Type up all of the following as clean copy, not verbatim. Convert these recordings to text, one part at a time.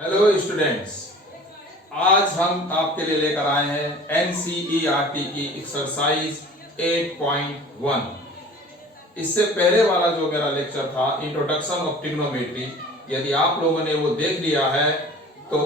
Hello students, आज हम आपके लिए लेकर आए हैं एनसीईआरटी की एक्सरसाइज 8.1। इससे पहले वाला जो मेरा लेक्चर था इंट्रोडक्शन ऑफ ट्रिग्नोमेट्री, यदि आप लोगों ने वो देख लिया है तो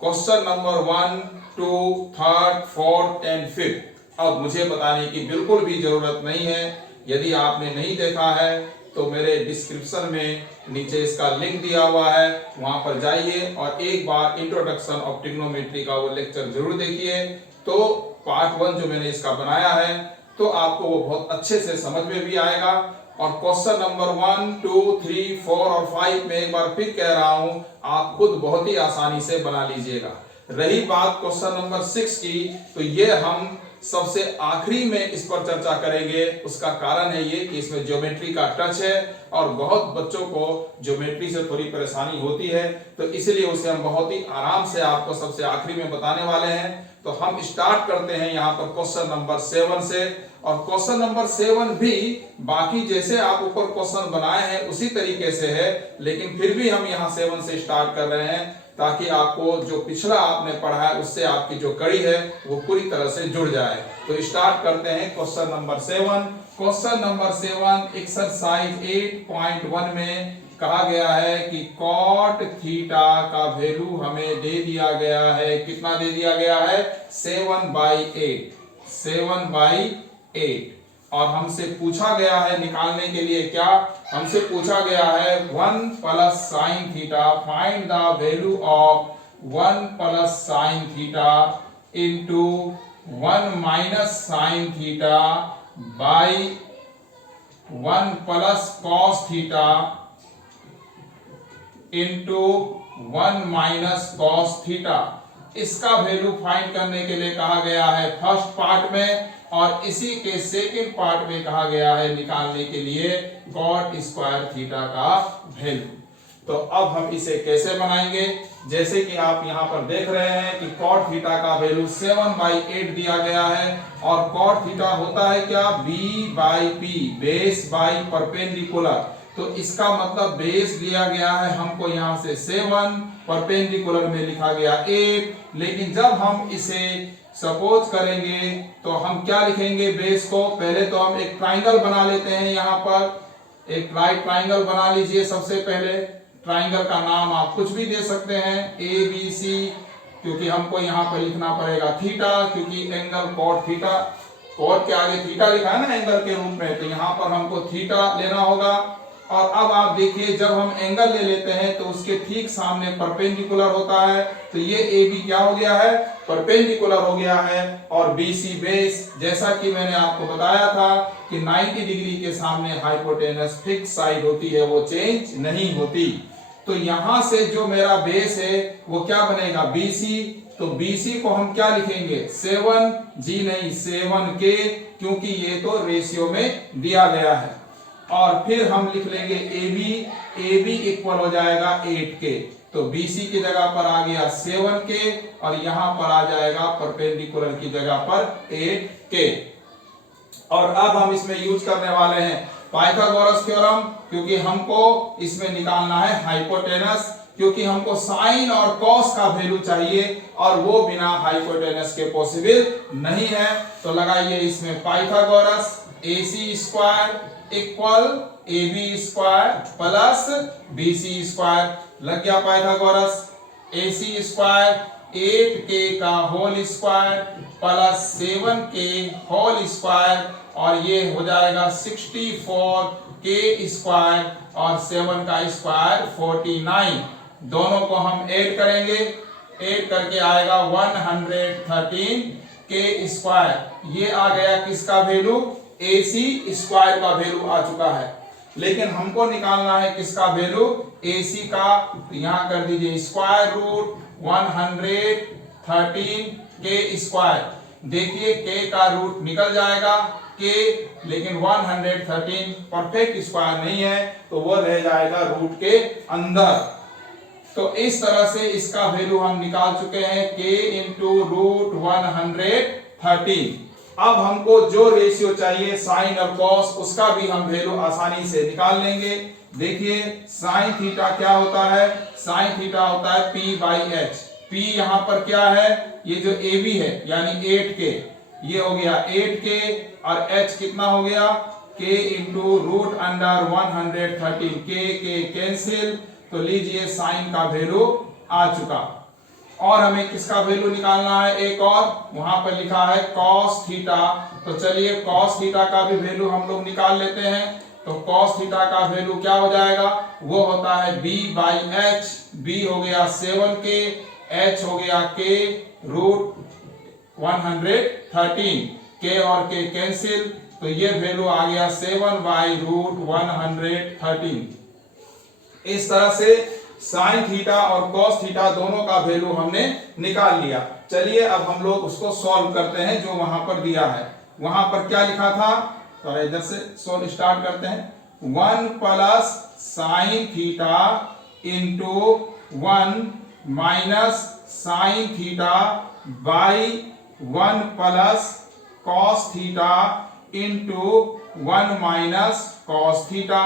क्वेश्चन नंबर 1, 2, 3, 4 एंड 5 अब मुझे बताने की बिल्कुल भी जरूरत नहीं है। यदि आपने नहीं देखा है तो मेरे डिस्क्रिप्शन में नीचे इसका लिंक दिया हुआ है, वहां पर जाइए और एक बार इंट्रोडक्शन ऑफ ट्रिग्नोमेट्री का वो लेक्चर जरूर देखिए। तो पार्ट 1 जो मैंने इसका बनाया है तो आपको वो बहुत अच्छे से समझ में भी आएगा। और क्वेश्चन नंबर 1, 2, 3, 4 और 5 में एक बार फिर कह रहा हूं, आप खुद बहुत ही आसानी से बना लीजिएगा। रही बात क्वेश्चन नंबर 6 की, तो ये हम सबसे आखिरी में इस पर चर्चा करेंगे। उसका कारण है ये कि इसमें ज्योमेट्री का टच है और बहुत बच्चों को ज्योमेट्री से थोड़ी परेशानी होती है, तो इसलिए उसे हम बहुत ही आराम से आपको सबसे आखिरी में बताने वाले हैं। तो हम स्टार्ट करते हैं यहाँ पर क्वेश्चन नंबर 7 से। और क्वेश्चन नंबर 7 भी बाकी जैसे आप ऊपर क्वेश्चन बनाए हैं उसी तरीके से है, लेकिन फिर भी हम यहाँ 7 से स्टार्ट कर रहे हैं ताकि आपको जो पिछला आपने पढ़ा है उससे आपकी जो कड़ी है वो पूरी तरह से जुड़ जाए। तो स्टार्ट करते हैं question number 7। Question number 7 exercise 8.1 में कहा गया है कि कॉट थीटा का वैल्यू हमें दे दिया गया है। कितना दे दिया गया है? 7/8। 7/8 और हमसे पूछा गया है निकालने के लिए क्या? हमसे पूछा गया है 1 plus sine theta, find the value of 1 plus sine theta into 1 minus sine theta by 1 plus cos theta into 1 minus cos theta. इसका वैल्यू फाइंड करने के लिए कहा गया है फर्स्ट पार्ट में, और इसी के सेकंड पार्ट में कहा गया है निकालने के लिए कॉट स्क्वायर थीटा का वैल्यू। तो अब हम इसे कैसे बनाएंगे? जैसे कि आप यहाँ पर देख रहे हैं कि कॉट थीटा का वैल्यू 7/8 दिया गया है, और कॉट थीटा होता है क्या? b/p, base by perpendicular. तो इसका मतलब बेस लिया गया है हमको यहाँ से 7, परपेंडिकुलर में लिखा गया 8। लेकिन जब हम इसे सपोज करेंगे तो हम क्या लिखेंगे बेस को? पहले तो हम एक ट्राइंगल बना लेते हैं। यहाँ पर एक राइट ट्राइंगल बना लीजिए। सबसे पहले ट्राइंगल का नाम आप कुछ भी दे सकते हैं, ABC, क्योंकि हमको यहाँ पर लिखना पड़ेगा थीटा, क्योंकि एंगल कॉट थीटा, कॉट के आगे थीटा लिखा है ना एंगल के रूप में, तो यहाँ पर हमको थीटा लेना होगा। और अब आप देखिए जब हम एंगल ले लेते हैं तो उसके ठीक सामने परपेंडिकुलर होता है, तो ये AB क्या हो गया है? परपेंडिकुलर हो गया है। और BC बेस, जैसा कि मैंने आपको बताया था कि 90 डिग्री के सामने हाइपोटेनस फिक्स साइड होती है, वो चेंज नहीं होती। तो यहां से जो मेरा बेस है वो क्या बनेगा? BC। तो BC को हम क्या लिखेंगे? 7G नहीं 7K, क्योंकि ये तो रेशियो में दिया गया है। और फिर हम लिख लेंगे AB इक्वल हो जाएगा 8K। तो BC की जगह पर आ गया 7K और यहां पर आ जाएगा परपेंडिकुलर की जगह पर 8K। और अब हम इसमें यूज करने वाले हैं पाइथागोरस थ्योरम, क्योंकि हमको इसमें निकालना है हाइपोटेनस, क्योंकि हमको साइन और कॉस का वैल्यू चाहिए और वो बिना हाइपोटेनस के पॉसिबल नहीं है। तो लगाइए इसमें Pythagoras. AC square equal AB square plus BC square. लग गया पाइथागोरस। AC स्क्वायर 8K का whole square plus 7K whole square, और ये हो जाएगा 64K स्क्वायर और 7 का स्क्वायर 49। दोनों को हम ऐड करेंगे, ऐड करके आएगा 113K स्क्वायर। ये आ गया किसका वैल्यू? AC स्क्वायर का वैल्यू आ चुका है। लेकिन हमको निकालना है किसका वैल्यू? AC का। तो यहां कर दीजिए स्क्वायर रूट 113K स्क्वायर। देखिए K का रूट निकल जाएगा K, लेकिन 113 परफेक्ट स्क्वायर नहीं है तो वो रह जाएगा रूट के अंदर। तो इस तरह से इसका वैल्यू हम निकाल चुके हैं K इंटू रूट 113। अब हमको जो रेशियो चाहिए साइन और कॉस, उसका भी हम वैल्यू आसानी से निकाल लेंगे। देखिए साइन थीटा क्या होता है, साइन थीटा होता है P बाई एच। P यहाँ पर क्या है, ये जो AB है यानी 8K, ये हो गया 8K, और H कितना हो गया K into root under 113, K cancel, तो लीजिए साइन का वैल्यू आ चुका। और हमें किसका वैल्यू निकालना है, एक और वहां पर लिखा है कॉस थीटा, तो चलिए कॉस थीटा का भी वैल्यू हम लोग निकाल लेते हैं। तो कॉस थीटा का वैल्यू क्या हो जाएगा, वो होता है B बाई एच। B हो गया 7K, H हो गया K रूट 113, K और K कैंसिल, तो ये वैल्यू आ गया 7 बाई रूट 113। इस तरह से साइन थीटा और कॉस थीटा दोनों का वैल्यू हमने निकाल लिया। चलिए अब हम लोग उसको सॉल्व करते हैं जो वहां पर दिया है। वहां पर क्या लिखा था, तो इधर से सॉल्व स्टार्ट करते हैं। 1 plus sine theta into 1 minus sine theta by 1 plus cos theta into 1 minus cos theta.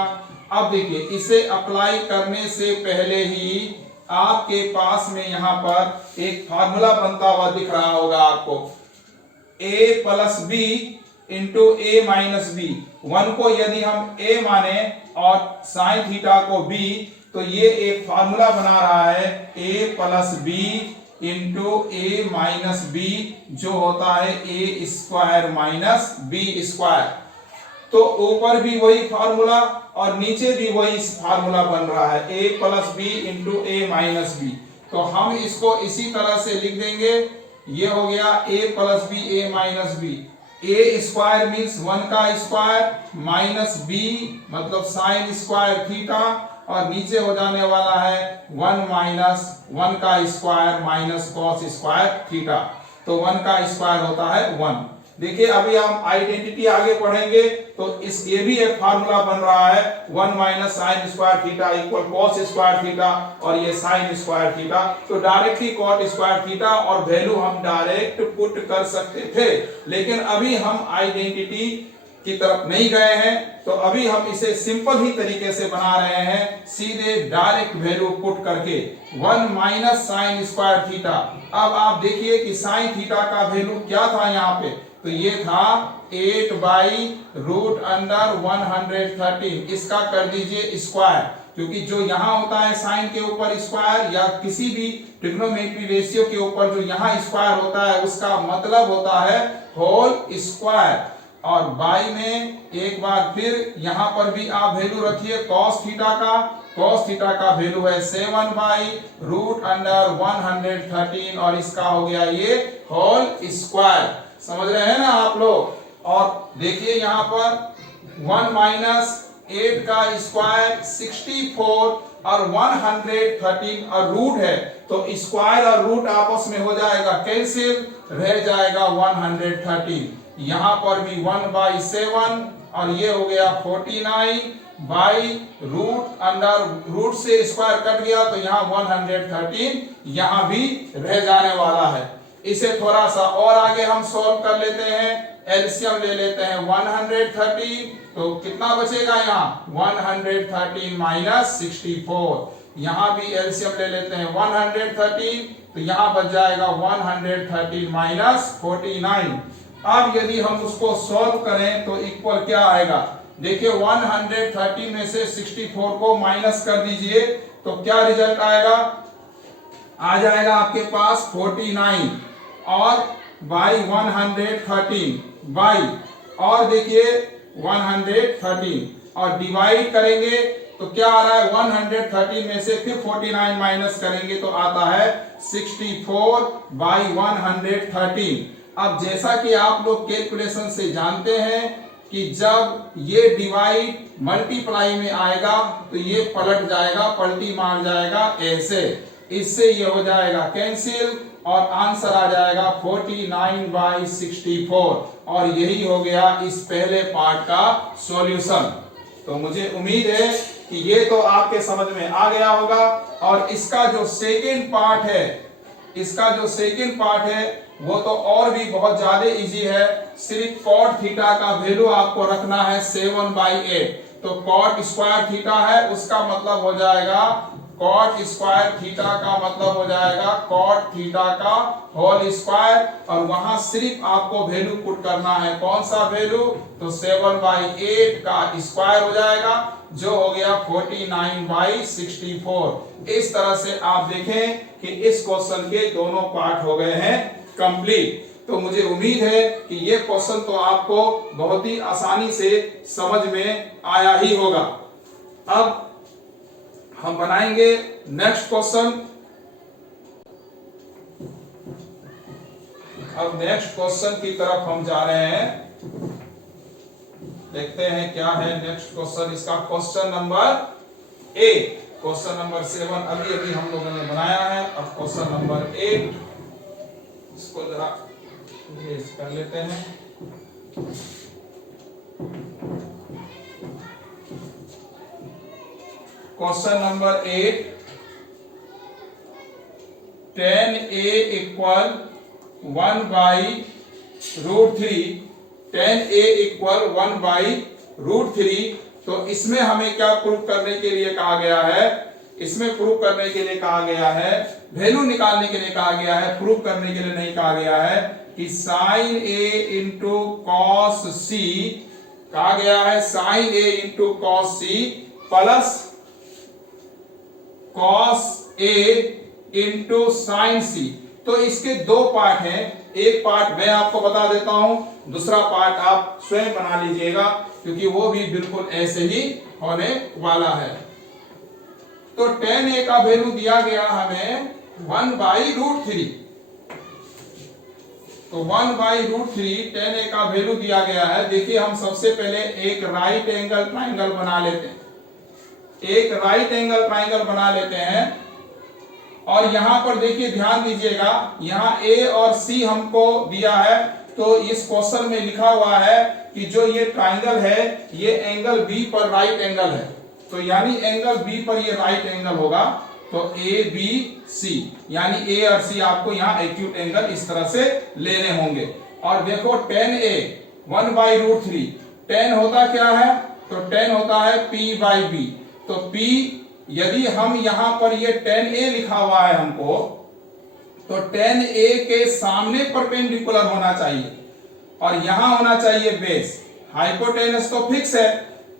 अब देखिए इसे अप्लाई करने से पहले ही आपके पास में यहां पर एक फार्मूला बनता हुआ दिख रहा होगा आपको, a plus b into a minus b. 1 को यदि हम a माने और साइन थीटा को b, तो ये एक फार्मूला बना रहा है a plus b into a minus b, जो होता है a square minus b square. तो ऊपर भी वही फार्मूला और नीचे भी वही फार्मूला बन रहा है, a plus b into a minus b. तो हम इसको इसी तरह से लिख देंगे, ये हो गया a plus b a minus b. A square means 1 का स्क्वायर, माइनस बी मतलब साइन स्क्वायर थीटा, और नीचे हो जाने वाला है 1 माइनस 1 का square minus cos square theta. तो 1 का स्क्वायर होता है 1। देखिए अभी हम आइडेंटिटी आगे पढ़ेंगे तो इस ये भी एक फार्मूला बन रहा है, 1 minus sign square theta equal cos square theta, और ये साइन स्क्वायर थीटा। तो डायरेक्टली कॉट स्क्वायर थीटा और वैल्यू हम डायरेक्ट पुट कर सकते थे, लेकिन अभी हम आइडेंटिटी की तरफ नहीं गए हैं, तो अभी हम इसे सिंपल ही तरीके से बना रहे हैं, सीधे डायरेक्ट वैल्यू पुट करके 1 माइनस साइन स्क्वायर थीटा। अब आप देखिए कि साइन थीटा का वैल्यू क्या था यहाँ पे, तो ये था 8 बाई रूट अंडर 113। इसका कर दीजिए स्क्वायर, क्योंकि जो यहां होता है साइन के ऊपर स्क्वायर या किसी भी ट्रिग्नोमेट्री रेशियो के ऊपर जो यहां स्क्वायर होता है उसका मतलब होता है होल स्क्वायर। और बाई में एक बार फिर यहां पर भी आप वैल्यू रखिए कॉस थीटा का। कॉस थीटा का वैल्यू है 7 बाई रूट अंडर 113, और इसका हो गया ये होल स्क्वायर। समझ रहे हैं ना आप लोग। और देखिए यहां पर 1 माइनस 8 का स्क्वायर 64 और 113 और रूट है, तो स्क्वायर और रूट आपस में हो जाएगा कैंसिल, रह जाएगा 113। यहां पर भी 1 बाई 7 और ये हो गया 49 बाई रूट अंडर, रूट से स्क्वायर कट गया तो यहाँ 113 यहां भी रह जाने वाला है। इसे थोड़ा सा और आगे हम सॉल्व कर लेते हैं, एलसीएम ले लेते हैं 113, तो कितना बचेगा यहाँ 113 माइनस 64। यहाँ भी एलसीएम ले लेते हैं 113, तो यहाँ बच जाएगा 113 माइनस 49। अब यदि हम उसको सॉल्व करें तो इक्वल क्या आएगा, देखिए 113 में से 64 को माइनस कर दीजिए तो क्या रिजल्ट आएगा, आ जाएगा आपके पास 49 और बाई 113 बाई, और देखिए 113 और डिवाइड करेंगे तो क्या आ रहा है 113 में से फिर 49 माइनस करेंगे तो आता है 64 बाई 113। अब जैसा कि आप लोग कैलकुलेशन से जानते हैं कि जब ये डिवाइड मल्टीप्लाई में आएगा तो ये पलट जाएगा, पलटी मार जाएगा ऐसे, इससे ये हो जाएगा कैंसिल और आंसर आ जाएगा 49 बाई 64। और यही हो गया इस पहले पार्ट का सॉल्यूशन। तो मुझे उम्मीद है कि ये तो आपके समझ में आ गया होगा। और इसका जो सेकेंड पार्ट है, इसका जो सेकेंड पार्ट है वो तो और भी बहुत ज्यादा इजी है। सिर्फ कॉट थीटा का वैल्यू आपको रखना है 7/8। तो कॉट स्क्वायर थीटा है, उसका मतलब हो जाएगा कॉट स्क्वायर थीटा का मतलब हो जाएगा कॉट थीटा का होल स्क्वायर, और वहां सिर्फ आपको वैल्यू पुट करना है। कौन सा वैल्यू? तो 7/8 का स्क्वायर हो जाएगा, जो हो गया 49/64। इस तरह से आप देखें कि इस क्वेश्चन के दोनों पार्ट हो गए हैं कंप्लीट। तो मुझे उम्मीद है कि ये क्वेश्चन तो आपको बहुत ही आसानी से समझ में आया ही होगा। अब हम बनाएंगे नेक्स्ट क्वेश्चन। अब नेक्स्ट क्वेश्चन की तरफ हम जा रहे हैं। देखते हैं क्या है नेक्स्ट क्वेश्चन। इसका क्वेश्चन नंबर 8। क्वेश्चन नंबर 7 अभी अभी हम लोगों ने बनाया है। अब क्वेश्चन नंबर 8 इसको जरा कर लेते हैं। Question number 8, 10a equal 1/√3। 10a equal 1/√3। तो इसमें हमें क्या प्रूव करने के लिए कहा गया है? इसमें प्रूव करने के लिए कहा गया है, वैल्यू निकालने के लिए कहा गया है, प्रूव करने के लिए नहीं कहा गया है कि sine a into cos c, कहा गया है sine a into cos c plus cos a into sine c। तो इसके दो पार्ट हैं। एक पार्ट मैं आपको बता देता हूं, दूसरा पार्ट आप स्वयं बना लीजिएगा, क्योंकि वो भी बिल्कुल ऐसे ही होने वाला है। तो 10a का वैल्यू दिया गया हमें 1/√3। तो 1/√3 10a का वैल्यू दिया गया है। देखिए हम सबसे पहले एक राइट एंगल ट्राइंगल बना लेते हैं। एक राइट एंगल ट्राइंगल बना लेते हैं, और यहां पर देखिए ध्यान दीजिएगा, यहां a और c हमको दिया है। तो इस क्वेश्चन में लिखा हुआ है कि जो ये ट्राइंगल है ये एंगल b पर राइट एंगल है। तो यानी एंगल b पर ये राइट एंगल होगा। तो a b c, यानी a और c आपको यहाँ एक्यूट एंगल इस तरह से लेने होंगे। और देखो 10a 1/√3, 10 होता क्या है? तो 10 होता है p/b। तो p, यदि हम यहां पर ये 10a लिखा हुआ है हमको, तो 10a के सामने परपेंडिकुलर होना चाहिए, और यहां होना चाहिए बेस। हाइपोटेनस तो फिक्स है,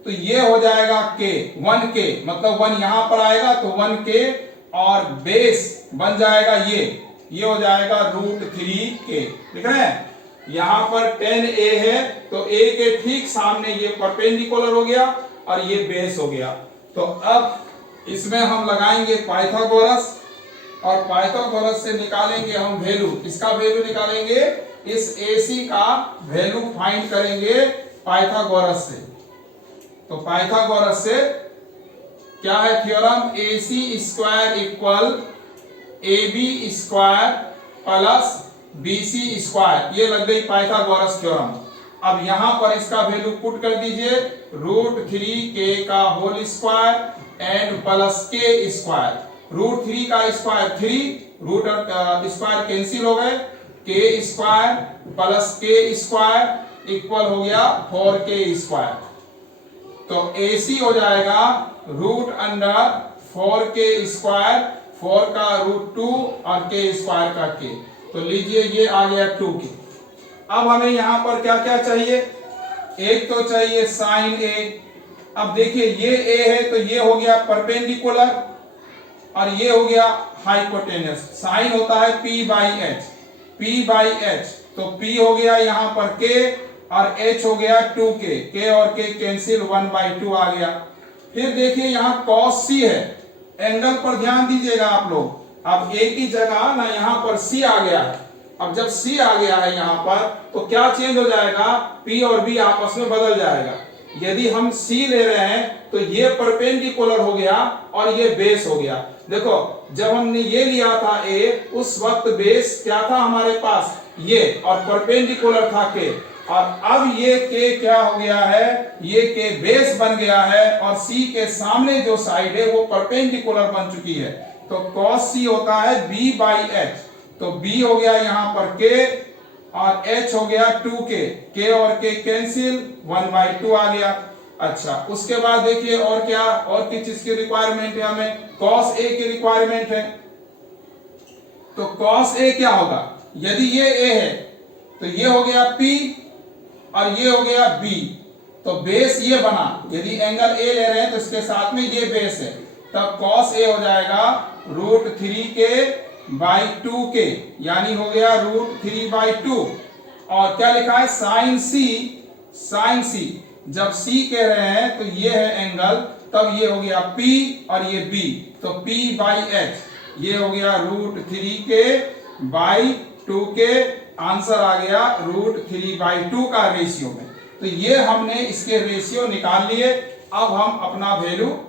तो ये हो जाएगा k, 1k, मतलब 1 यहां पर आएगा तो 1k, और बेस बन जाएगा ये हो जाएगा √3k। दिख रहे हैं? यहां पर 10a है, तो a के ठीक सामने ये परपेंडिकुलर हो गया और ये बेस हो गया। तो अब इसमें हम लगाएंगे पाइथागोरस, और पाइथागोरस से निकालेंगे हम वैल्यू। इसका वैल्यू निकालेंगे, इस AC का वैल्यू फाइंड करेंगे पाइथागोरस से। तो पाइथागोरस से क्या है theorem? AC square equal AB square plus BC square. ये लग गई पाइथागोरस थ्योरम। अब यहां पर इसका वैल्यू पुट कर दीजिए, √3k का whole square and plus k square. √3 का स्क्वायर 3, रूट स्क्वायर कैंसिल हो गए, k square plus k square equal हो गया 4k स्क्वायर। तो AC हो जाएगा √4k स्क्वायर, 4 का √2 और k स्क्वायर का k। तो लीजिए ये आ गया 2k। अब हमें यहां पर क्या क्या चाहिए? एक तो चाहिए साइन a। अब देखिए ये a है, तो ये हो गया परपेंडिकुलर, और ये हो गया हाइपोटेनस। साइन होता है p/h, p/h। तो p हो गया यहां पर k, और h हो गया 2k, k और k कैंसिल 1/2 आ गया। फिर देखिए यहां cos c है, एंगल पर ध्यान दीजिएगा आप लोग। अब a की जगह ना यहां पर c आ गया है। अब जब c आ गया है यहां पर, तो क्या चेंज हो जाएगा? p और b आपस में बदल जाएगा। यदि हम c ले रहे हैं तो ये परपेंडिकुलर हो गया और ये बेस हो गया। देखो जब हमने ये लिया था a, उस वक्त बेस क्या था हमारे पास? ये, और परपेंडिकुलर था k। और अब ये k क्या हो गया है? ये k बेस बन गया है, और c के सामने जो साइड है वो परपेंडिकुलर बन चुकी है। तो cos c होता है b/h। तो b हो गया यहाँ पर k और h हो गया 2k, k और k कैंसिल, 1/2 आ गया। अच्छा, उसके बाद देखिए और क्या, और किस चीज की रिक्वायरमेंट है हमें, cos a की रिक्वायरमेंट है। तो cos a क्या होगा, यदि ये a है तो ये हो गया p और ये हो गया b, तो बेस ये बना, यदि एंगल a ले रहे हैं तो इसके साथ में ये बेस है, तब cos a हो जाएगा √3k/2k, यानी हो गया √3/2। और क्या लिखा है, sin c, जब c कह रहे हैं तो ये है एंगल, तब ये हो गया p और ये b, तो p/h, ये हो गया √3k/2k, आंसर आ गया √3/2 का रेशियो में। तो ये हमने इसके रेशियो निकाल लिए। अब हम अपना वैल्यू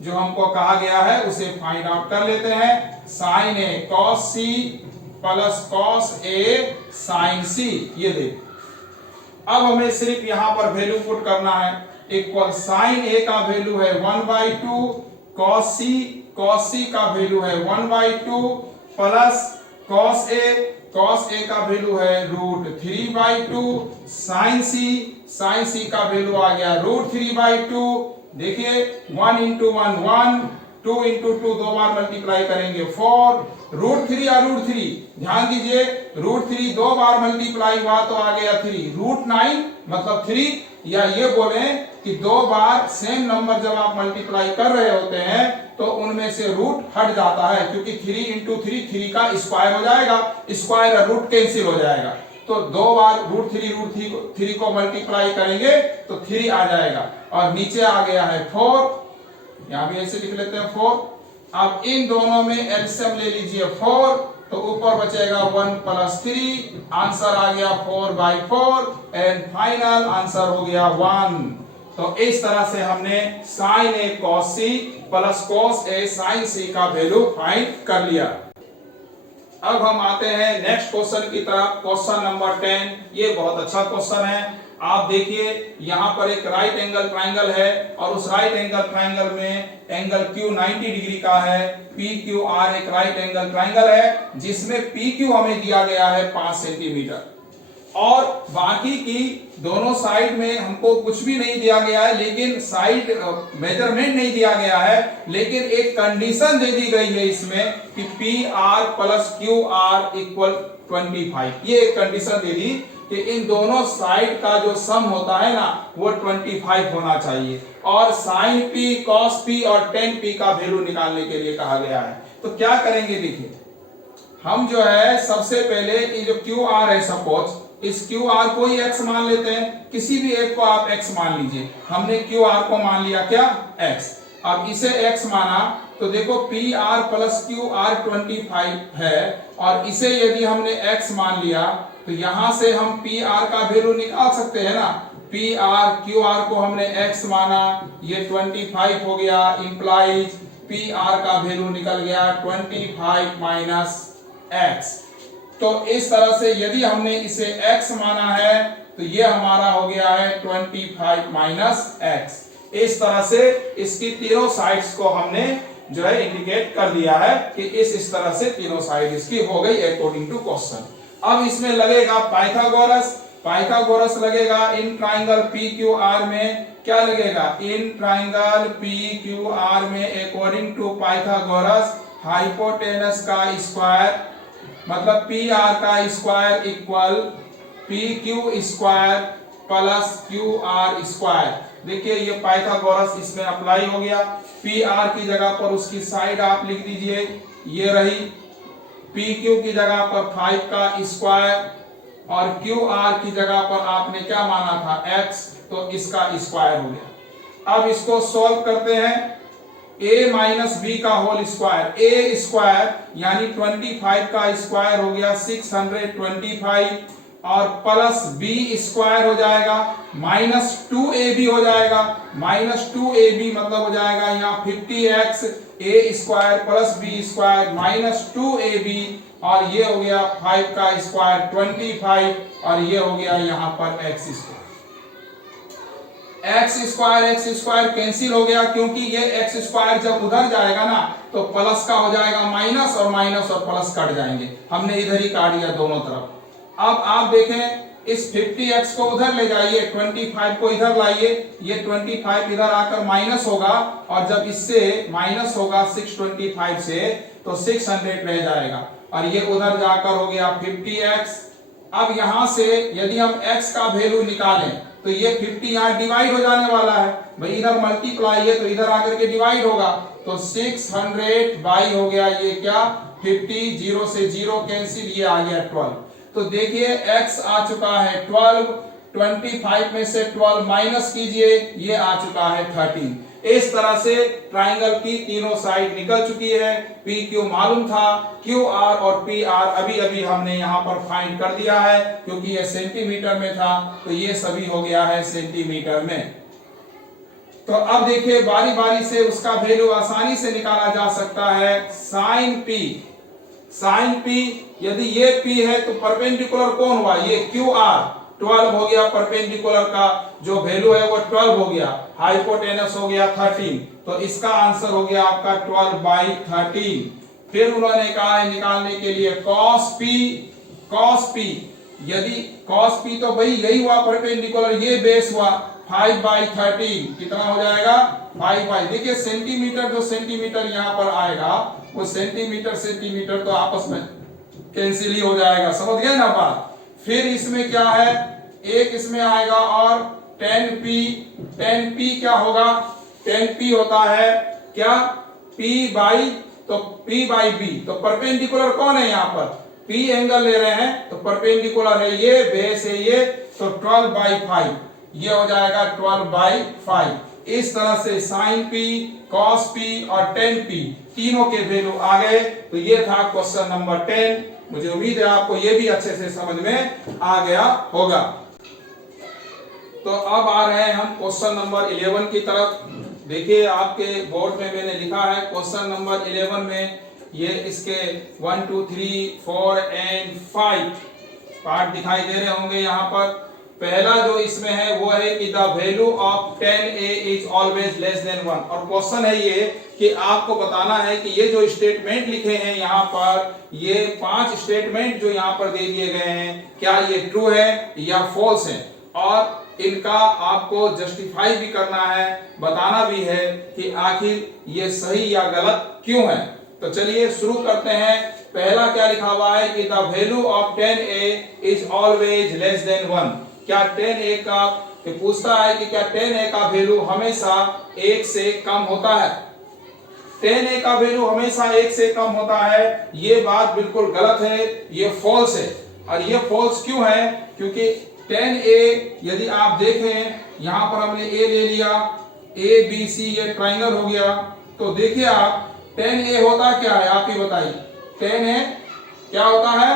जो हमको कहा गया है उसे फाइंड आउट कर लेते हैं। sin a cos c plus cos a sin c, ये देख, अब हमें सिर्फ यहां पर वैल्यू पुट करना है। इक्वल sin a का वैल्यू है 1/2, cos c का वैल्यू है 1/2 प्लस cos a का वैल्यू है √3/2, sin c का वैल्यू आ गया √3/2। देखिए 1 × 1 1, 2 × 2 दो बार मल्टीप्लाई करेंगे 4, √3 और √3, ध्यान दीजिए √3 दो बार मल्टीप्लाई हुआ तो आ गया 3, √9 मतलब 3, या ये बोले कि दो बार सेम नंबर जब आप मल्टीप्लाई कर रहे होते हैं तो उनमें से रूट हट जाता है, क्योंकि 3 × 3 का स्क्वायर हो जाएगा, स्क्वायर और रूट कैंसिल हो जाएगा, तो दो बार √3 को मल्टीप्लाई करेंगे तो 3 आ जाएगा। और नीचे आ गया है 4, यहां भी ऐसे लिख लेते हैं 4। अब इन दोनों में एलसीएम ले लीजिए 4, तो ऊपर बचेगा 1 + 3, आंसर आ गया 4/4 एंड फाइनल आंसर हो गया 1। तो इस तरह से हमने sin a cos c plus cos a sin c का वैल्यू फाइंड कर लिया। अब हम आते हैं नेक्स्ट क्वेश्चन की तरफ, क्वेश्चन नंबर 10। ये बहुत अच्छा क्वेश्चन है। आप देखिए यहाँ पर एक राइट एंगल ट्राइंगल है और उस राइट एंगल ट्राइंगल में एंगल Q 90 डिग्री का है, PQR एक राइट एंगल ट्राइंगल है जिसमें PQ हमें दिया गया है 5 सेंटीमीटर, और बाकी की दोनों साइड में हमको कुछ भी नहीं दिया गया है, लेकिन साइड मेजरमेंट नहीं दिया गया है, लेकिन एक कंडीशन दे दी गई है इसमें कि PR + QR = 25। ये एक कंडीशन दे दी कि इन दोनों साइड का जो सम होता है ना वो 25 होना चाहिए, और sin P, cos P और tan P का वैल्यू निकालने के लिए कहा गया है। तो क्या करेंगे, देखिए हम जो है सबसे पहले ये जो QR है, सपोज इस QR को ही x मान लेते हैं, किसी भी एक को आप x मान लीजिए। हमने QR को मान लिया क्या, x। अब इसे x माना तो देखो PR + QR 25 है, और इसे यदि हमने x मान लिया तो यहां से हम PR का वैल्यू निकाल सकते हैं ना। PR QR को हमने x माना, ये 25 हो गया, इंप्लाइज PR का वैल्यू निकल गया 25 - x। तो इस तरह से यदि हमने इसे x माना है तो ये हमारा हो गया है 25 - x। इस तरह से इसकी तीनों साइड्स को हमने जो है इंडिकेट कर दिया है कि इस तरह से तीनों साइड इसकी हो गई अकॉर्डिंग टू क्वेश्चन। अब इसमें लगेगा पाइथागोरस लगेगा इन ट्राइंगल PQR में। क्या लगेगा, इन ट्राइंगल PQR में अकॉर्डिंग टू पाइथागोरस हाइपोटेनस का स्क्वायर मतलब PR का square equal PQ square plus QR square. देखिए ये पाइथागोरस इसमें अप्लाई हो गया। PR की जगह पर उसकी साइड आप लिख दीजिए, ये रही। PQ की जगह पर 5 का स्क्वायर, और QR की जगह पर आपने क्या माना था, x, तो इसका स्क्वायर हो गया। अब इसको सॉल्व करते हैं। a - b का होल स्क्वायर, a स्क्वायर यानी 25 का स्क्वायर हो गया 625, और प्लस b स्क्वायर हो जाएगा -2ab हो जाएगा। -2ab मतलब हो जाएगा यहाँ 50x a square plus b square -2ab, और ये हो गया 5 का स्क्वायर 25, और ये हो गया यहाँ पर x square. X square cancel हो गया, क्योंकि ये एक्स स्क्वायर जब उधर जाएगा ना तो प्लस का हो जाएगा माइनस, और माइनस और प्लस कट जाएंगे। हमने इधर ही काट दिया दोनों तरफ। अब आप देखें, इस 50x को उधर ले जाइए, 25 को इधर लाइए, ये 25 इधर आकर माइनस होगा, और जब इससे माइनस होगा 625 से तो 600 रह जाएगा, और ये उधर जाकर हो गया 50x। अब यहां से यदि हम x का वैल्यू निकालें तो ये 50 यहां डिवाइड हो जाने वाला है, भाई इधर मल्टीप्लाई है तो इधर आकर के डिवाइड होगा, तो 600 बाई हो गया ये क्या 50, 0 से 0 कैंसिल, ये आ गया 12। तो देखिए x आ चुका है 12, 25 में से 12 माइनस कीजिए, ये आ चुका है 13। इस तरह से ट्राइंगल की तीनों साइड निकल चुकी है। पी क्यू मालूम था, क्यू आर और पी आर अभी अभी हमने यहाँ पर फाइंड कर दिया है, क्योंकि ये सेंटीमीटर में था तो ये सभी हो गया है सेंटीमीटर में। तो अब देखिए बारी बारी से उसका वैल्यू आसानी से निकाला जा सकता है। साइन पी, यदि ये P है तो परपेंडिकुलर कौन हुआ, ये क्यू आर, 12 हो गया, परपेंडिकुलर का जो वैल्यू है वो 12 हो गया, हाइपोटेनस हो गया 13, तो इसका आंसर हो गया आपका 12/13। फिर उन्होंने कहा है निकालने के लिए cos P, यदि cos P तो भाई यही हुआ परपेंडिकुलर, ये बेस हुआ 5/13, कितना हो जाएगा 5/, देखिए सेंटीमीटर, जो सेंटीमीटर यहाँ पर आएगा वो सेंटीमीटर तो आपस में कैंसिल ही हो जाएगा, समझ गए ना बात। फिर इसमें क्या है, एक इसमें आएगा और 10p क्या होगा, 10p होता है क्या p/b, तो परपेंडिकुलर कौन है यहाँ पर, p एंगल ले रहे हैं तो परपेंडिकुलर है ये, बेस है ये, तो 12/5, ये हो जाएगा 12/5। इस तरह से sin p, cos p और tan p तीनों के वैल्यू आ गए। तो ये था क्वेश्चन नंबर 10। मुझे उम्मीद है आपको ये भी अच्छे से समझ में आ गया होगा। तो अब आ रहे हैं हम क्वेश्चन नंबर 11 की तरफ। देखिए आपके बोर्ड में मैंने लिखा है क्वेश्चन नंबर 11 में ये इसके 1 2 3 4 एंड 5 पार्ट दिखाई दे रहे होंगे। यहाँ पर पहला जो इसमें है वो है कि the value of 10a is always less than 1, और क्वेश्चन है ये कि आपको बताना है कि ये जो स्टेटमेंट लिखे हैं यहाँ पर, ये 5 स्टेटमेंट जो यहाँ पर दे दिए गए हैं, क्या ये ट्रू है या फॉल्स है, और इनका आपको जस्टिफाई भी करना है, बताना भी है कि आखिर ये सही या गलत क्यों है। तो चलिए शुरू करते हैं। पहला क्या लिखा हुआ है कि the value of 10a is always less than 1। क्या 10a का पूछता है कि क्या 10a का वैल्यू हमेशा 1 से कम होता है, 10a का वैल्यू हमेशा 1 से कम होता है, ये बात बिल्कुल गलत है, ये फॉल्स है। और ये फॉल्स क्यों है, क्योंकि 10a यदि आप देखें यहां पर हमने a ले लिया, a b c ये ट्राइंगल हो गया, तो देखिए आप 10a होता क्या है, आप ही बताइए। 10a क्या होता है,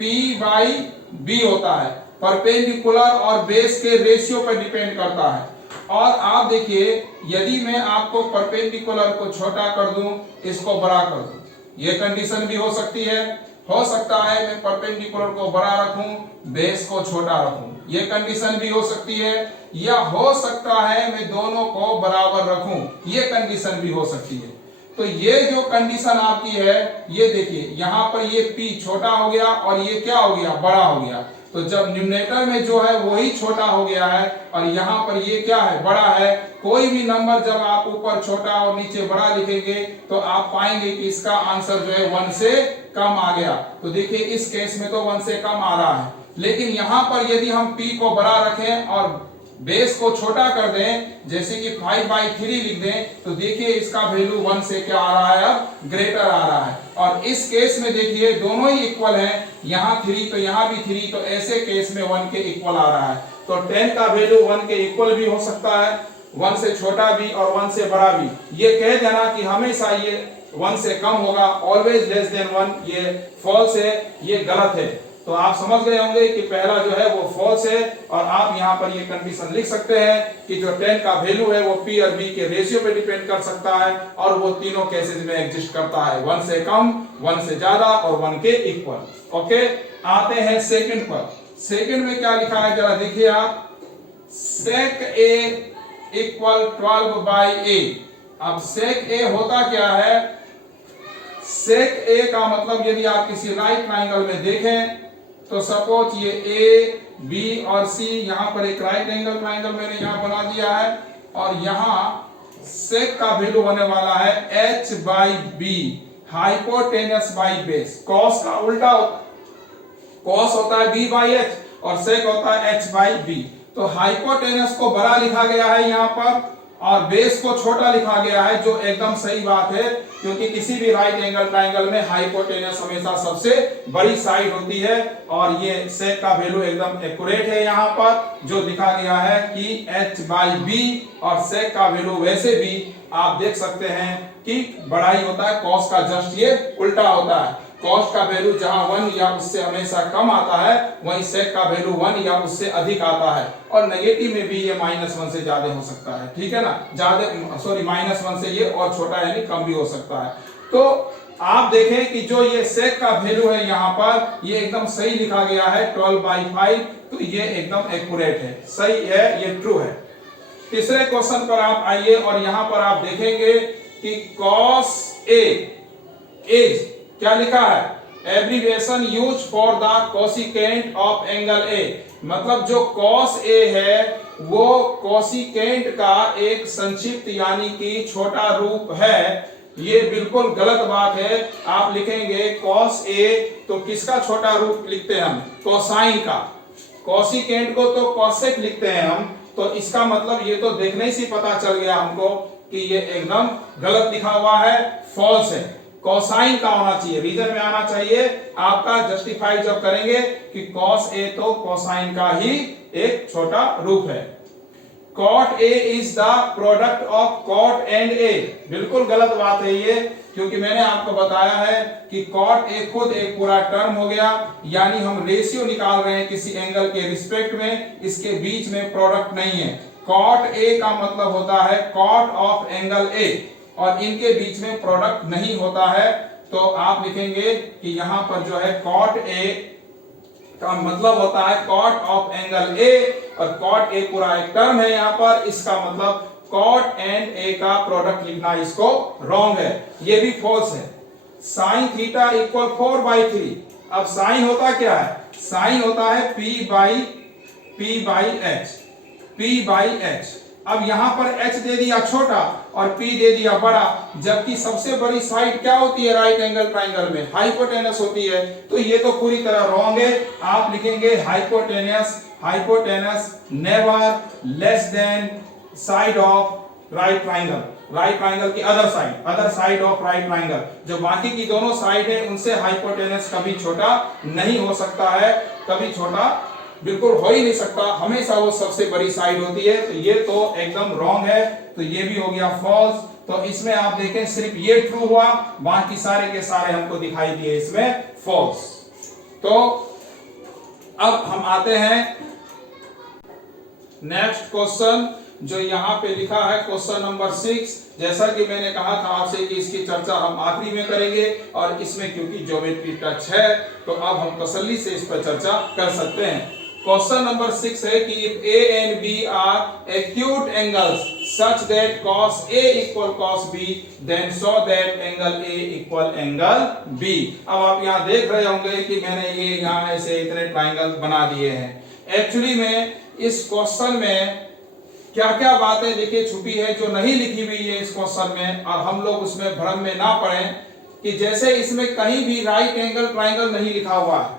p/b होता है, परपेंडिकुलर और बेस के रेशियो पर डिपेंड करता है। और आप देखिए यदि मैं आपको परपेंडिकुलर को छोटा कर दूं, इसको बड़ा कर दूं, ये कंडीशन भी हो सकती है। हो सकता है मैं परपेंडिकुलर को बड़ा रखूं, बेस को छोटा रखूं, ये कंडीशन भी हो सकती है। या हो सकता है मैं दोनों को बराबर रखूं, ये कंडीशन भी हो सकती है। तो ये जो कंडीशन आपकी है, ये देखिए यहाँ पर ये p छोटा हो गया और ये क्या हो गया, बड़ा हो गया। तो जब न्यूमरेटर में जो है वही छोटा हो गया है और यहाँ पर ये क्या है, बड़ा है। कोई भी नंबर जब आप ऊपर छोटा और नीचे बड़ा लिखेंगे तो आप पाएंगे कि इसका आंसर जो है 1 से कम आ गया। तो देखिए इस केस में तो 1 से कम आ रहा है, लेकिन यहाँ पर यदि हम p को बड़ा रखें और बेस को छोटा कर दें, जैसे कि 5/3 लिख दें, तो देखिए इसका वैल्यू 1 से क्या आ रहा है, अब ग्रेटर आ रहा है। और इस केस में देखिए दोनों ही इक्वल हैं, यहाँ 3 तो यहाँ भी 3, तो ऐसे केस में 1 के इक्वल आ रहा है। तो 10 का वैल्यू 1 के इक्वल भी हो सकता है, 1 से छोटा भी और 1 से बड़ा भी। ये कह देना कि हमेशा ये 1 से कम होगा, ऑलवेज लेस देन 1, ये फॉल्स है, ये गलत है। तो आप समझ गए होंगे कि पहला जो है वो फॉल्स है, और आप यहाँ पर ये कंडीशन लिख सकते हैं कि जो 10 का वैल्यू है वो p और b के रेशियो पे डिपेंड कर सकता है, और वो तीनों केसेस में एग्जिस्ट करता है, 1 से कम, 1 से ज्यादा और 1 के इक्वल। ओके, आते हैं सेकंड पर। सेकंड में क्या लिखा है जरा देखिए आप। sec a इक्वल 12 बाई ए। अब sec a होता क्या है? sec a का मतलब यदि आप किसी राइट ट्राइंगल में देखें तो सपोज ये a b और c, यहां पर एक राइट एंगल ट्राइंगल मैंने यहां बना दिया है और यहां sec का वैल्यू होने वाला है h by b, hypotenuse by base. cos का उल्टा होता, cos होता है b बाई h और sec होता है h बाई b। तो हाइपोटेनस को बड़ा लिखा गया है यहाँ पर और बेस को छोटा लिखा गया है, जो एकदम सही बात है, क्योंकि किसी भी राइट एंगल ट्राइंगल में हाइपोटेनस हमेशा सबसे बड़ी साइड होती है और ये sec का वैल्यू एकदम एक्यूरेट है। यहाँ पर जो लिखा गया है कि h बाई b और sec का वैल्यू वैसे भी आप देख सकते हैं कि बड़ा ही होता है, cos का जस्ट ये उल्टा होता है। cos का वैल्यू जहां 1 या उससे हमेशा कम आता है, वहीं sec का वैल्यू 1 या उससे अधिक आता है और नेगेटिव में भी ये -1 से ज्यादा हो सकता है, ठीक है ना, ज्यादा सॉरी -1 से ये और छोटा यानी कम भी हो सकता है। तो आप देखें कि जो ये sec का वैल्यू है यहाँ पर ये एकदम सही लिखा गया है 12/5, तो ये एकदम एक्यूरेट है, सही है, ये ट्रू है। तीसरे क्वेश्चन पर आप आइए और यहां पर आप देखेंगे कि cos a इज क्या लिखा है? Abbreviation use for the cosecant of angle A. मतलब जो cos a है वो कोसिकेंट का एक संक्षिप्त यानी कि छोटा रूप है। ये बिल्कुल गलत बात है। आप लिखेंगे cos a तो किसका छोटा रूप लिखते हैं हम? कोसाइन का। कोसिकेंट को तो कोसेक लिखते हैं हम, तो इसका मतलब ये तो देखने से पता चल गया हमको कि ये एकदम गलत लिखा हुआ है, फॉल्स है। कोसाइन का होना चाहिए, रीजन में आना चाहिए आपका, जस्टिफाई जब करेंगे कि cos a तो कोसाइन का ही एक छोटा रूप है। cot a is the product of cot and a। बिल्कुल गलत बात है ये, क्योंकि मैंने आपको बताया है कि cot a खुद एक पूरा टर्म हो गया, यानी हम रेशियो निकाल रहे हैं किसी एंगल के रिस्पेक्ट में, इसके बीच में प्रोडक्ट नहीं है। cot a का मतलब होता है cot ऑफ एंगल a और इनके बीच में प्रोडक्ट नहीं होता है। तो आप लिखेंगे कि यहां पर जो है cot a का मतलब होता है cot ऑफ एंगल a और cot a पूरा एक टर्म है यहाँ पर, इसका मतलब cot एंड a का प्रोडक्ट लिखना इसको रॉन्ग है, ये भी फॉल्स है। sin theta equal 4/3। अब sin होता क्या है? sin होता है p बाई h। अब यहां पर h दे दिया छोटा और p दे दिया बड़ा, जबकि सबसे बड़ी साइड क्या होती है राइट एंगल ट्राइंगल में? हाइपोटेनस होती है। तो ये तो पूरी तरह रॉन्ग है। आप लिखेंगे hypotenuse never less than side of right triangle, right triangle की other side of right triangle. जो बाकी की दोनों साइड है उनसे हाइपोटेनस कभी छोटा नहीं हो सकता है, कभी छोटा बिल्कुल हो ही नहीं सकता, हमेशा वो सबसे बड़ी साइड होती है। तो ये तो एकदम रॉन्ग है, तो ये भी हो गया फॉल्स। तो इसमें आप देखें सिर्फ ये ट्रू हुआ, बाकी सारे के सारे हमको दिखाई दिए इसमें फॉल्स। तो अब हम आते हैं नेक्स्ट क्वेश्चन, जो यहाँ पे लिखा है क्वेश्चन नंबर 6। जैसा कि मैंने कहा था आपसे कि इसकी चर्चा हम आखिरी में करेंगे और इसमें क्योंकि ज्योमेट्री टच है तो अब हम तसल्ली से इस पर चर्चा कर सकते हैं। क्वेश्चन नंबर 6 है कि if A and B are acute angles such that cos A equal cos B, then show that angle A equal angle B। अब आप यहाँ देख रहे होंगे कि मैंने ये यहाँ ऐसे इतने ट्राइंगल बना दिए हैं। एक्चुअली में इस क्वेश्चन में क्या क्या बातें लिखी छुपी है जो नहीं लिखी हुई है इस क्वेश्चन में, और हम लोग उसमें भ्रम में ना पड़े कि जैसे इसमें कहीं भी राइट एंगल ट्राइंगल नहीं लिखा हुआ है।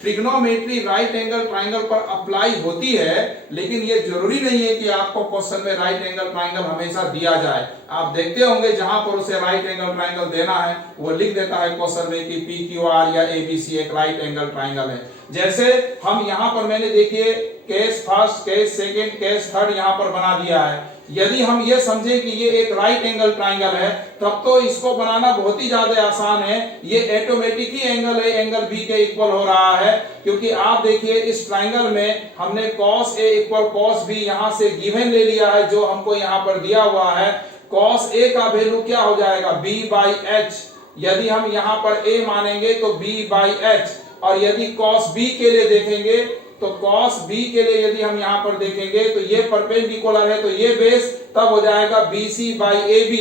ट्रिग्नोमेट्री राइट एंगल ट्राइंगल पर अप्लाई होती है, लेकिन ये जरूरी नहीं है कि आपको क्वेश्चन में राइट एंगल ट्राइंगल हमेशा दिया जाए। आप देखते होंगे जहां पर उसे राइट एंगल ट्राइंगल देना है वो लिख देता है क्वेश्चन में कि PQR या ABC एक राइट एंगल ट्राइंगल है। जैसे हम यहाँ पर मैंने देखिए case first, case second, case third यहाँ पर बना दिया है। यदि हम ये समझे कि ये एक राइट एंगल ट्राइंगल है तब तो इसको बनाना बहुत ही ज्यादा आसान है। ये ऑटोमेटिक ही एंगल है, एंगल बी के इक्वल हो रहा है, क्योंकि आप देखिए इस ट्राइंगल में हमने cos A equal cos B यहां से गिवन ले लिया है, जो हमको यहां पर दिया हुआ है। cos A का वैल्यू क्या हो जाएगा? B by H। यदि हम यहां पर A मानेंगे तो B बाई H, और यदि cos B के लिए देखेंगे तो cos b के लिए यदि हम यहां पर देखेंगे तो ये परपेंडिकुलर है, तो ये बेस तब हो जाएगा BC by AB,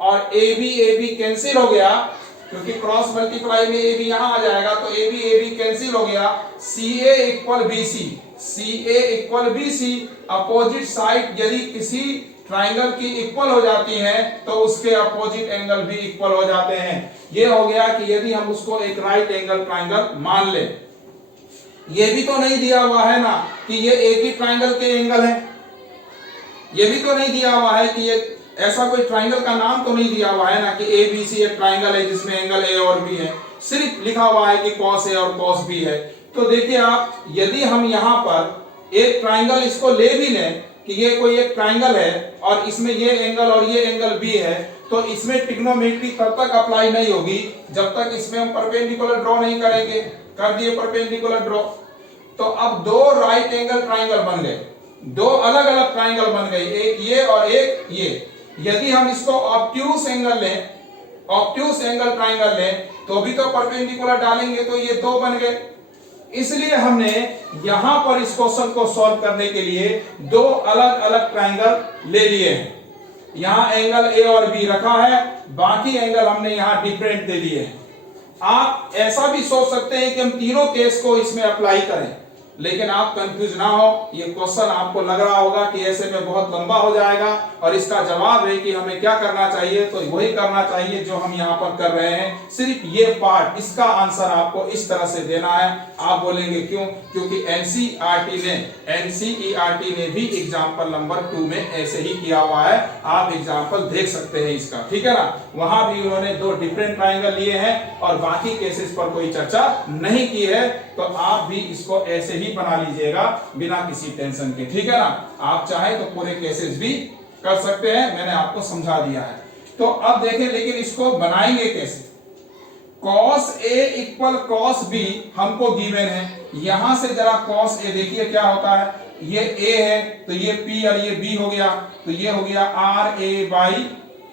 और AB कैंसिल हो गया क्योंकि क्रॉस मल्टीप्लाई में AB यहां आ जाएगा, तो AB कैंसिल हो गया। CA equal BC, opposite side यदि किसी ट्राइंगल की इक्वल हो जाती है तो उसके अपोजिट एंगल भी इक्वल हो जाते हैं। ये हो गया कि यदि हम उसको एक राइट एंगल ट्राइंगल मान ले। ये भी तो नहीं दिया हुआ है ना कि ये एक ही ट्राइंगल के एंगल है, ये भी तो नहीं दिया हुआ है कि ये ऐसा कोई ट्राइंगल का नाम तो नहीं दिया हुआ है ना कि ABC एक ट्राइंगल है जिसमें एंगल A और B है, सिर्फ लिखा हुआ है कि cos A और cos B है। तो देखिए आप, यदि हम यहां पर एक ट्राइंगल इसको ले भी लें कि ये कोई एक ट्राइंगल है और इसमें ये एंगल और ये एंगल B है, तो इसमें ट्रिग्नोमेट्री तब तक अप्लाई नहीं होगी जब तक इसमें हम परपेंडिकुलर ड्रॉ नहीं करेंगे। कर दिए परपेंडिकुलर ड्रॉ, तो अब दो राइट एंगल ट्राइंगल बन गए, दो अलग अलग ट्राइंगल बन गए, एक ये और एक ये। यदि हम इसको ऑब्ट्यूस एंगल लें, ऑब्ट्यूस एंगल ट्राइंगल लें, तो भी तो परपेंडिकुलर डालेंगे, तो ये दो बन गए। इसलिए हमने यहां पर इस क्वेश्चन को सॉल्व करने के लिए दो अलग अलग ट्राइंगल ले लिए हैं। यहां एंगल A और B रखा है, बाकी एंगल हमने यहां डिफरेंट दे दिए हैं। आप ऐसा भी सोच सकते हैं कि हम तीनों केस को इसमें अप्लाई करें, लेकिन आप कंफ्यूज ना हो। ये क्वेश्चन आपको लग रहा होगा कि ऐसे में बहुत लंबा हो जाएगा और इसका जवाब है कि हमें क्या करना चाहिए, तो वही करना चाहिए जो हम यहाँ पर कर रहे हैं। सिर्फ ये पार्ट, इसका आंसर आपको इस तरह से देना है। आप बोलेंगे क्यों? क्योंकि एनसीईआरटी ने भी एग्जाम्पल नंबर 2 में ऐसे ही किया हुआ है। आप एग्जाम्पल देख सकते हैं इसका, ठीक है ना। वहां भी उन्होंने दो डिफरेंट ट्राइंगल लिए हैं और बाकी केसेस पर कोई चर्चा नहीं की है, तो आप भी इसको ऐसे ही बना लीजिएगा बिना किसी टेंशन के, ठीक है ना। आप चाहे तो पूरे केसेस भी कर सकते हैं, मैंने आपको समझा दिया है। तो अब देखें, लेकिन इसको बनाएंगे कैसे। cos A equal cos B हमको गिवन है। यहां से जरा cos A देखिए क्या होता है, ये A है तो ये P और ये B हो गया, तो ये हो गया RA by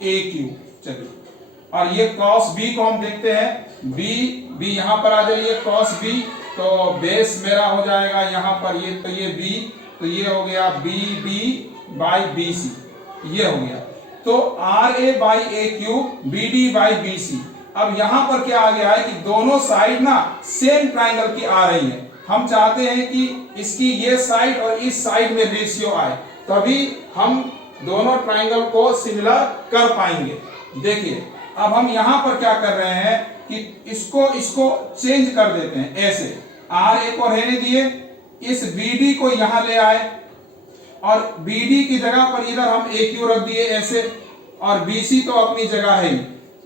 AQ। चलिए, और ये cos B को हम देखते हैं, B यहां पर आ जाइए, cos B, तो बेस मेरा हो जाएगा यहां पर ये, तो ये B, तो ये हो गया BD by BC, ये हो गया। तो RA by AQ, BD by BC। अब यहां पर क्या आ गया है कि दोनों साइड ना सेम ट्राइंगल की आ रही है। हम चाहते हैं कि इसकी ये साइड और इस साइड में रेशियो आए, तभी हम दोनों ट्राइंगल को सिमिलर कर पाएंगे। देखिए, अब हम यहां पर क्या कर रहे हैं कि इसको चेंज कर देते हैं। ऐसे RA को रहने दिए, इस BD को यहां ले आए और BD की जगह पर इधर हम AQ रख दिए ऐसे, और BC तो अपनी जगह है ही,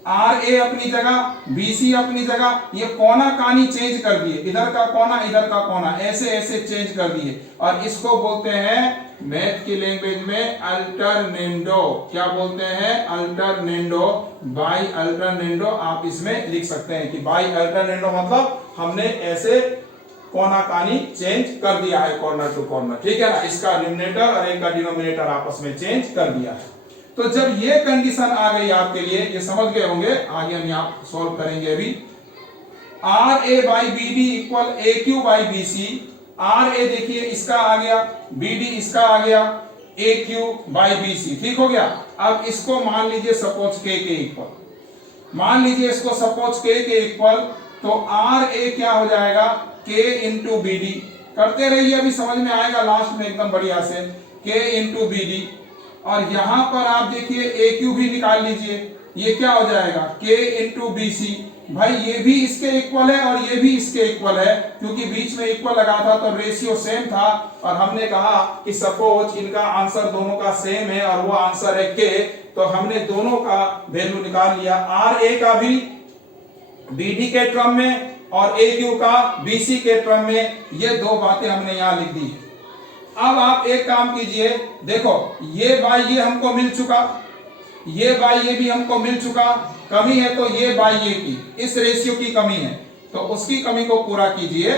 RA अपनी जगह, BC अपनी जगह। ये कोना कानी चेंज कर दिए, इधर का कोना इधर का कोना, ऐसे ऐसे चेंज कर दिए, और इसको बोलते हैं मैथ की लैंग्वेज में अल्टरनेंडो। क्या बोलते हैं? अल्टरनेंडो, बाई अल्टरनेंडो आप इसमें लिख सकते हैं कि बाई अल्टरनेंडो मतलब हमने ऐसे कोना कानी चेंज कर दिया है, कॉर्नर टू कॉर्नर, ठीक है ना। इसका न्यूमरेटर और एक का डिनोमिनेटर आपस में चेंज कर दिया है। तो जब ये कंडीशन आ गई आपके लिए, ये समझ गए होंगे, आगे हम यहाँ सॉल्व करेंगे अभी। RA by BD equal AQ by BC। RA देखिए इसका आ गया, BD इसका आ गया, AQ बाई BC, ठीक हो गया। अब इसको मान लीजिए सपोज K के इक्वल, मान लीजिए इसको सपोज K के इक्वल, तो RA क्या हो जाएगा? K into BD। करते रहिए, अभी समझ में आएगा लास्ट में एकदम बढ़िया से। K इंटू BD, और यहां पर आप देखिए AQ भी निकाल लीजिए, ये क्या हो जाएगा? K into BC। भाई ये भी इसके इक्वल है और ये भी इसके इक्वल है, क्योंकि बीच में इक्वल लगा था तो रेशियो सेम था, और हमने कहा कि सपोज इनका आंसर दोनों का सेम है और वो आंसर है K, तो हमने दोनों का वैल्यू निकाल लिया, RA का भी BD के टर्म में और AQ का BC के टर्म में। ये दो बातें हमने यहां लिख दी। अब आप एक काम कीजिए, देखो ये बाई ये हमको मिल चुका, ये बाई ये भी हमको मिल चुका, कमी है तो ये बाई ये की, इस रेशियो की कमी है, तो उसकी कमी को पूरा कीजिए,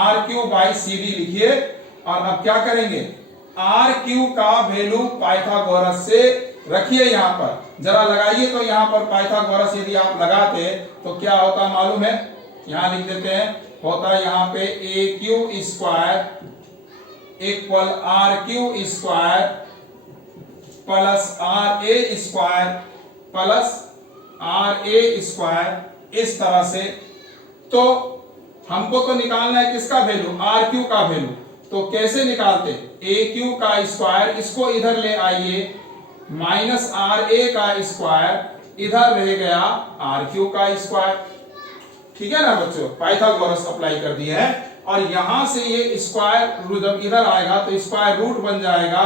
RQ बाई CD लिखिए। और अब क्या करेंगे? RQ का वैल्यू पाइथागोरस से रखिए, यहां पर जरा लगाइए, तो यहां पर पाइथागोरस यदि आप लगाते तो क्या होता मालूम है? यहां लिख देते हैं, होता है यहाँ पे A Q square equal R Q square plus R A square plus R A square, इस तरह से। तो हमको तो निकालना है किसका वैल्यू, आर क्यू का वैल्यू। तो कैसे निकालते, ए क्यू का स्क्वायर इसको इधर ले आइए, माइनस आर ए का स्क्वायर इधर रह गया आर क्यू का स्क्वायर। ठीक है ना बच्चों, पाइथागोरस अप्लाई कर दिया है। और यहां से ये स्क्वायर जब इधर आएगा तो स्क्वायर रूट बन जाएगा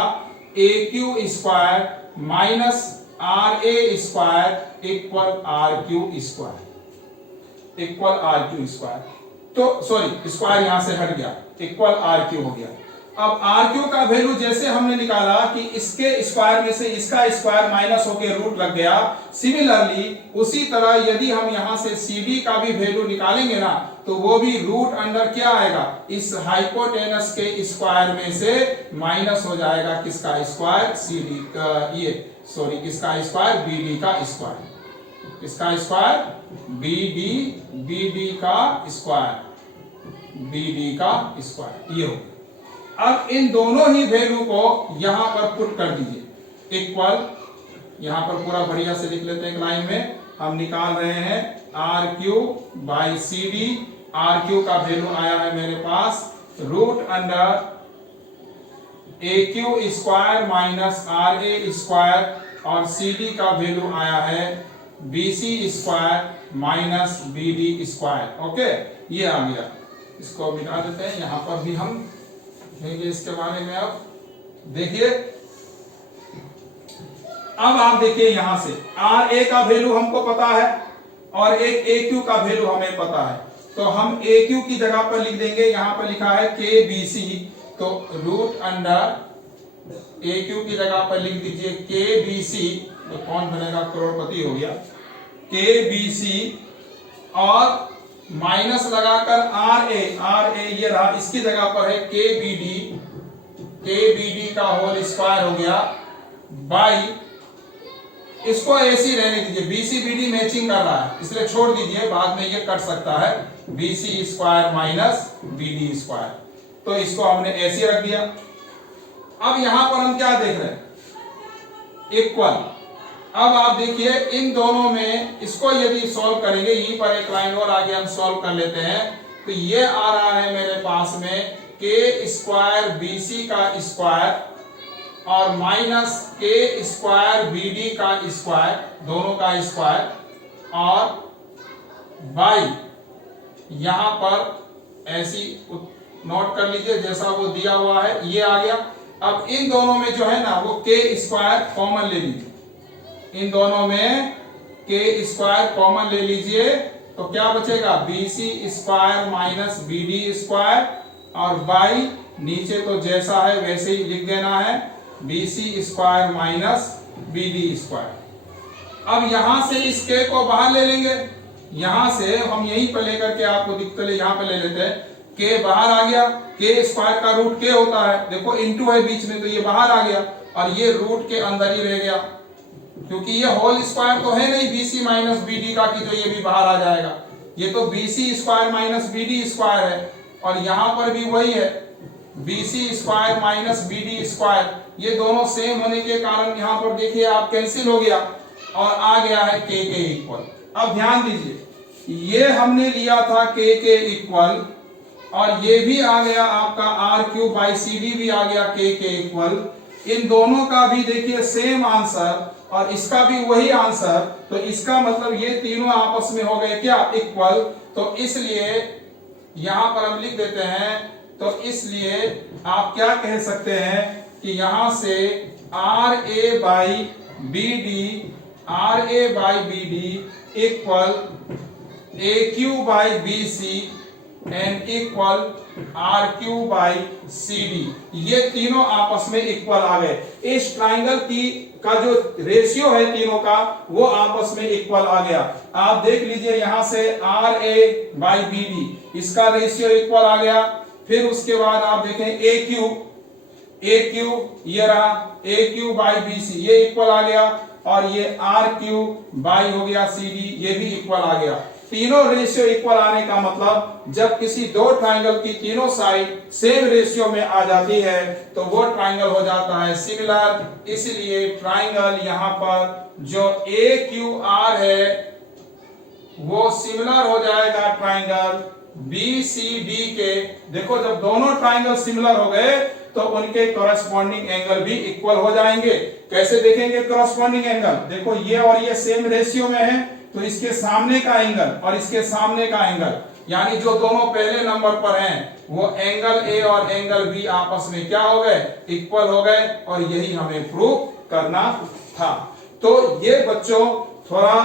A Q square minus R A square equal R Q square, equal R Q square. तो सॉरी, स्क्वायर यहां से हट गया, इक्वल आर क्यू हो गया। अब आर क्यू का वैल्यू जैसे हमने निकाला कि इसके स्क्वायर में से इसका स्क्वायर माइनस होके रूट लग गया, सिमिलरली उसी तरह यदि हम यहां से सी डी का भी वैल्यू निकालेंगे ना, तो वो भी रूट अंडर क्या आएगा, इस हाइपोटेनस के स्क्वायर में से माइनस हो जाएगा किसका स्क्वायर, सी डी का, ये सॉरी किसका स्क्वायर, बी डी का स्क्वायर, किसका स्क्वायर, बी डी का स्क्वायर, बी डी का स्क्वायर, ये हो। अब इन दोनों ही वैल्यू को यहां पर पुट कर दीजिए, इक्वल, यहां पर पूरा बढ़िया से लिख लेते हैं एक लाइन में। हम निकाल रहे हैं R Q by C D. R Q का वैल्यू आया है मेरे पास root under A Q square minus R A square, और सी डी का वैल्यू आया है B C square minus B D square. Okay, ये आ गया, इसको मिटा देते हैं। यहां पर भी हम देखेंगे इसके बारे में। अब देखिए, अब आप देखिए यहां से आर ए का वैल्यू हमको पता है और एक ए क्यू का वैल्यू हमें पता है, तो हम ए क्यू की जगह पर लिख देंगे, यहां पर लिखा है के बी सी, तो रूट अंडर ए क्यू की जगह पर लिख दीजिए के बी सी, तो कौन बनेगा, करोड़पति हो गया, के बी सी, और माइनस लगाकर आर ए ये रहा, इसकी जगह पर है के बी डी का होल स्क्वायर हो गया, बाई, इसको ऐसी रहने दीजिए, बीसी बीडी मैचिंग कर रहा है इसलिए छोड़ दीजिए, बाद में ये कट सकता है, BC square minus BD square, तो इसको हमने ऐसे रख दिया। अब यहां पर हम क्या देख रहे हैं, इक्वल। अब आप देखिए इन दोनों में इसको यदि सॉल्व करेंगे, यहीं पर एक लाइन और आगे हम सॉल्व कर लेते हैं, तो ये आ रहा है मेरे पास में के स्क्वायर बी सी का स्क्वायर और माइनस के स्क्वायर बी डी का स्क्वायर, दोनों का स्क्वायर, और बाई यहां पर ऐसी नोट कर लीजिए जैसा वो दिया हुआ है, ये आ गया। अब इन दोनों में जो है ना वो के स्क्वायर कॉमन ले लीजिए, इन दोनों में के स्क्वायर कॉमन ले लीजिए, तो क्या बचेगा, B C square minus B D square, और बाई नीचे तो जैसा है वैसे ही लिख देना है, B C square minus B D square. अब यहां से इस के को बाहर ले लेंगे, यहां से हम यहीं पर लेकर के आपको दिखते ले, यहां पर ले लेते हैं, के बाहर आ गया, के स्क्वायर का रूट के होता है, देखो इनटू है बीच में, तो ये बाहर आ गया, और ये रूट के अंदर ही रह गया, क्योंकि ये होल स्क्वायर तो है नहीं बीसी माइनस बीडी का कि जो ये भी बाहर आ जाएगा, ये तो BC square minus BD square है, और यहां पर भी वही है BC square minus BD square, ये दोनों सेम होने के कारण यहां पर देखिए आप कैंसिल हो गया और आ गया है के इक्वल। अब ध्यान दीजिए, ये हमने लिया था के इक्वल, और ये भी आ गया आपका R Q by C D भी आ गया के इक्वल, इन दोनों का भी देखिए सेम आंसर और इसका भी वही आंसर, तो इसका मतलब ये तीनों आपस में हो गए क्या, इक्वल। तो इसलिए यहां पर हम लिख देते हैं, तो इसलिए आप क्या कह सकते हैं कि यहां से R A by B D equal A Q by B C and equal R Q by C D, ये तीनों आपस में इक्वल आ गए। इस ट्राइंगल की का जो रेशियो है तीनों का वो आपस में इक्वल आ गया। आप देख लीजिए यहां से R A by B D इसका रेशियो इक्वल आ गया, फिर उसके बाद आप देखें ए क्यू ये रहा ए क्यू बाई बी सी, ये इक्वल आ गया, और ये आर क्यू बाई हो गया सी डी, ये भी इक्वल आ गया। तीनों रेशियो इक्वल आने का मतलब जब किसी दो ट्राइंगल की तीनों साइड सेम रेशियो में आ जाती है तो वो ट्राइंगल हो जाता है सिमिलर। इसलिए ट्राइंगल यहां पर जो ए क्यू आर है वो सिमिलर हो जाएगा ट्राइंगल बी सी डी के। देखो जब दोनों ट्राइंगल सिमिलर हो गए तो उनके कॉरेस्पॉन्डिंग एंगल भी इक्वल हो जाएंगे। कैसे देखेंगे कॉरेस्पॉन्डिंग एंगल? देखो ये और ये सेम रेशियो में है तो इसके सामने का एंगल और इसके सामने का एंगल, यानी जो दोनों पहले नंबर पर हैं वो एंगल ए और एंगल बी आपस में क्या हो गए? इक्वल हो गए। और यही हमें प्रूव करना था। तो ये बच्चों थोड़ा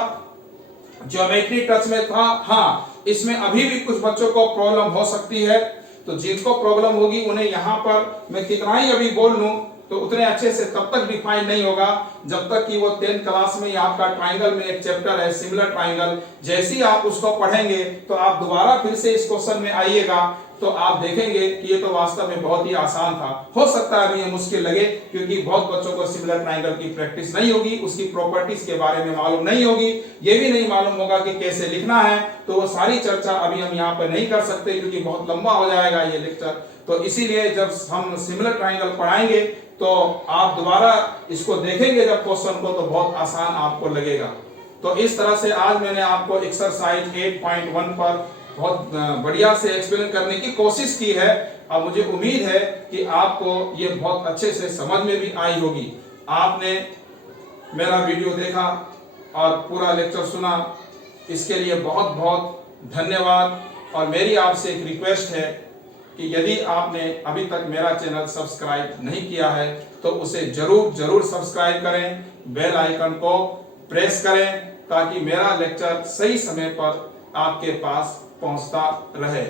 ज्योमेट्री टच में था। हाँ, इसमें अभी भी कुछ बच्चों को प्रॉब्लम हो सकती है, तो जिनको प्रॉब्लम होगी उन्हें यहां पर मैं कितना ही अभी बोल लूं तो उतने अच्छे से तब तक डिफाइन नहीं होगा जब तक कि वो 10th क्लास में आपका ट्राइंगल में एक चैप्टर है सिमिलर ट्राइंगल, जैसे ही आप उसको पढ़ेंगे तो आप दोबारा फिर से इस क्वेश्चन में आइएगा तो आप देखेंगे कि ये तो वास्तव में बहुत ही आसान था। हो सकता है अभी ये मुश्किल लगे क्योंकि बहुत बच्चों को सिमिलर ट्राइंगल की प्रैक्टिस नहीं होगी, उसकी प्रॉपर्टीज के बारे में मालूम नहीं होगी, ये भी नहीं मालूम होगा कि कैसे लिखना है। तो वो सारी चर्चा अभी हम यहाँ पर नहीं कर सकते क्योंकि बहुत लंबा हो जाएगा ये लेक्चर। तो इसीलिए जब हम सिमिलर ट्राइंगल पढ़ाएंगे तो आप दोबारा इसको देखेंगे जब क्वेश्चन को तो बहुत आसान आपको लगेगा। तो इस तरह से आज मैंने आपको एक्सरसाइज 8.1 पर बहुत बढ़िया से एक्सप्लेन करने की कोशिश की है। अब मुझे उम्मीद है कि आपको ये बहुत अच्छे से समझ में भी आई होगी। आपने मेरा वीडियो देखा और पूरा लेक्चर सुना, इसके लिए बहुत बहुत धन्यवाद। और मेरी आपसे एक रिक्वेस्ट है कि यदि आपने अभी तक मेरा चैनल सब्सक्राइब नहीं किया है तो उसे जरूर सब्सक्राइब करें, बेल आइकन को प्रेस करें ताकि मेरा लेक्चर सही समय पर आपके पास पहुंचता रहे।